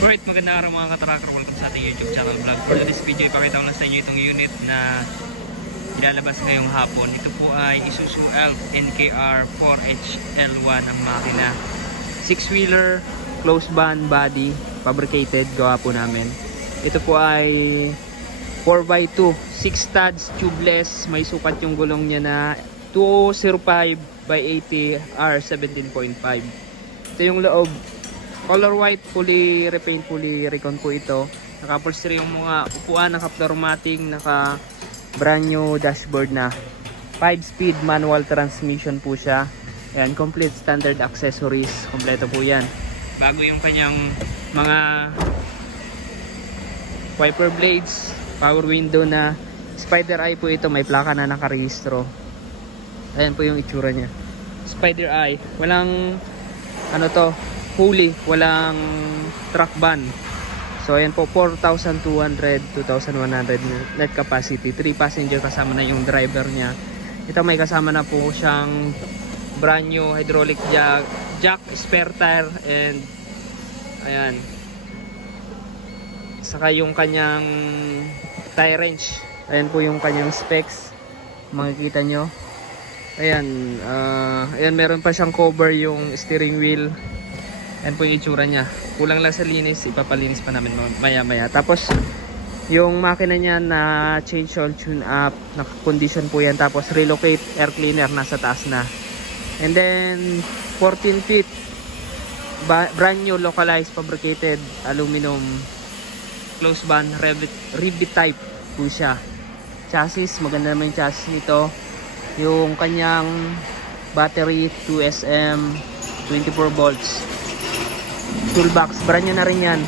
Alright, magandang araw mga katracker. Welcome sa ating YouTube channel vlog. For this video, ipakita ko lang sa inyo itong unit na ilalabas ngayong hapon. Ito po ay Isuzu Elf NKR 4HL1 ang makina. 6-wheeler, closed band body, fabricated, gawa po namin. Ito po ay 4x2, 6 studs, tubeless. May sukat yung gulong niya na 205/80 R17.5. Ito yung loob. Color white, fully repaint, fully recon po ito. Naka-upholstery yung mga upuan, naka-floor matting, naka brand new dashboard na. 5-speed manual transmission po siya. Ayan, complete standard accessories. Kompleto po yan. Bago yung kanyang mga wiper blades, power window na spider eye po ito. May plaka na nakarehistro. Ayan po yung itsura niya. Spider eye. Walang ano to, fully, walang truck ban. So ayan po, 4,200, 2,100 net capacity. 3 passenger, kasama na yung driver niya. Ito may kasama na po siyang brand new hydraulic jack, spare tire, and ayan, saka yung kanyang tire wrench. Ayan po yung kanyang specs, makikita nyo. Ayan, ayan, meron pa siyang cover yung steering wheel. Ayan po yung itsura niya. Kulang lang sa linis, ipapalinis pa namin maya maya. Tapos yung makina niya na change oil, tune up, naka-condition po yan. Tapos relocate air cleaner, nasa taas na. And then 14 feet, brand new, localized, fabricated, aluminum, closed band, rivet type po siya. Chassis, maganda naman yung chassis nito. Yung kanyang battery 2SM 24 volts. Toolbox, brand new na rin yan.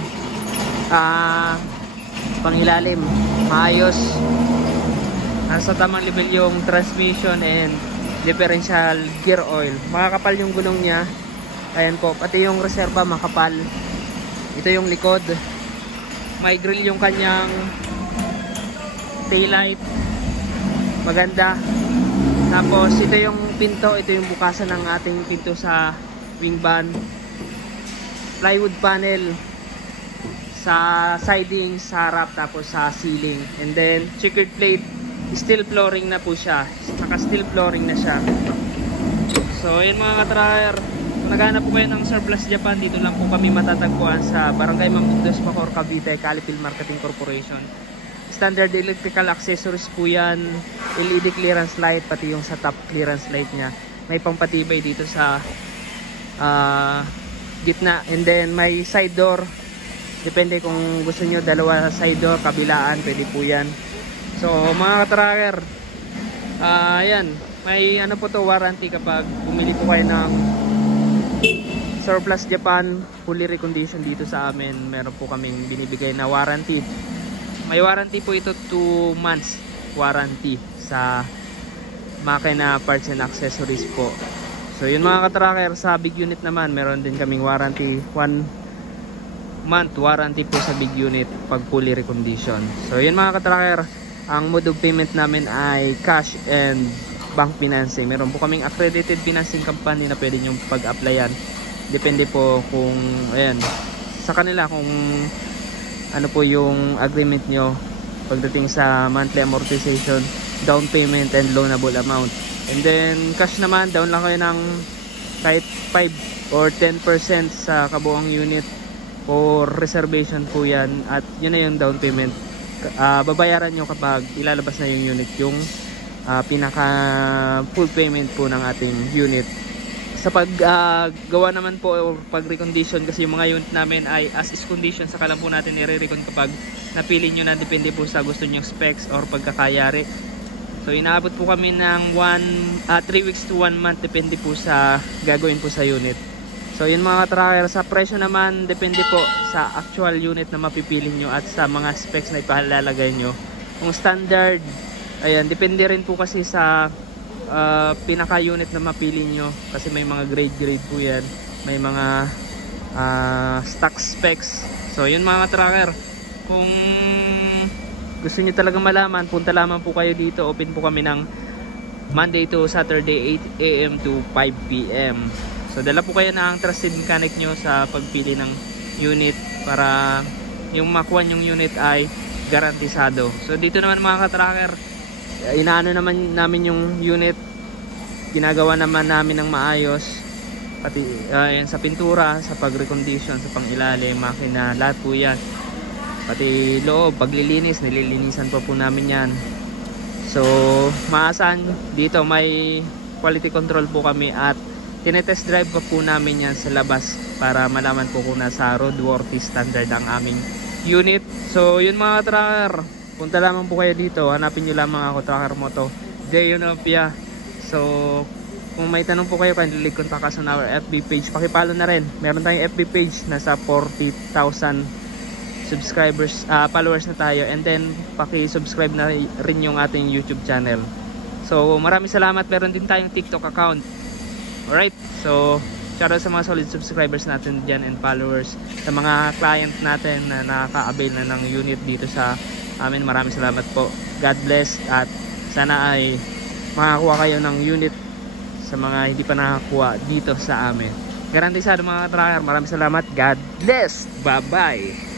Pangilalim, maayos. Nasa tamang level yung transmission and differential gear oil. Makakapal yung gulong niya. Ayan po, pati yung reserva makapal. Ito yung likod. May grill yung kanyang taillight. Maganda. Tapos ito yung pinto, ito yung bukasan ng ating pinto sa wing van. Plywood panel sa siding, sa harap, tapos sa ceiling. And then checkered plate, steel flooring na po siya. Naka steel flooring na siya. So yun mga katracker, kung naghahanap po kayo ng surplus Japan, dito lang po kami matatagpuan sa Barangay Mambugdos, Bacoor, Cavite, Calipil Marketing Corporation. Standard electrical accessories po yan. LED clearance light, pati yung sa top clearance light nya. May pampatibay dito sa gitna. And then may side door. Depende kung gusto nyo dalawa side door, kabilaan, pwede po yan. So mga katracker, yan, may ano po to, warranty kapag bumili po kayo ng surplus Japan, fully reconditioned dito sa amin. Meron po kaming binibigay na warranty. May warranty po ito, 2 months warranty sa makina, parts and accessories po. So yun mga katracker, sa big unit naman meron din kaming warranty, 1 month warranty po sa big unit pag fully recondition. So yun mga katracker, ang mode of payment namin ay cash and bank financing. Meron po kaming accredited financing company na pwede nyo pag-applyan. Depende po kung, ayan, sa kanila kung ano po yung agreement nyo pagdating sa monthly amortization, down payment, and loanable amount. And then cash naman, down lang kayo ng kahit 5 or 10% sa kabuang unit or reservation po yan, at yun na yung down payment. Babayaran nyo kapag ilalabas na yung unit, yung pinaka full payment po ng ating unit. Sa paggawa naman po o pag recondition, kasi yung mga unit namin ay as is condition, saka lang po natin i-recon kapag napili nyo na, depende po sa gusto nyo specs or pagkakayari. So inaabot po kami ng 3 weeks to 1 month, depende po sa gagawin po sa unit. So yun mga tracker, sa presyo naman depende po sa actual unit na mapipili nyo at sa mga specs na ipahalalagay nyo. Kung standard, ayan, depende rin po kasi sa pinaka unit na mapili nyo, kasi may mga grade po yan, may mga stock specs. So yun mga tracker, kung gusto nyo talaga malaman, punta lamang po kayo dito. Open po kami ng Monday to Saturday 8 AM to 5 PM. So dala po kayo ng trusted mechanic nyo sa pagpili ng unit para yung makuha yung unit ay garantisado. So dito naman mga ka-tracker, inaano naman namin yung unit, ginagawa naman namin ng maayos, pati yan sa pintura, sa pag-recondition, sa pangilalim, makina, lahat po yan. Pati loob, paglilinis, nililinisan po namin yan. So maasahan dito, may quality control po kami at tinetest drive po namin yan sa labas para malaman po kung nasa roadworthy standard ang aming unit. So yun mga tracker, punta lamang po kayo dito, hanapin nyo lamang ako, Tracker Moto Deo Nopia. So kung may tanong po kayo, kindly contact us on our FB page. Pakipalo na rin, meron tayong FB page, nasa 40,000 subscribers, followers na tayo, and then paki-subscribe na rin yung ating YouTube channel. So maraming salamat. Meron din tayong TikTok account. Alright, so shoutout sa mga solid subscribers natin dyan and followers, sa mga client natin na nakaka-avail na ng unit dito sa amin. Maraming salamat po. God bless, at sana ay makakuha kayo ng unit sa mga hindi pa nakakuha dito sa amin. Garantisado mga tracker. Maraming salamat. God bless. Bye bye.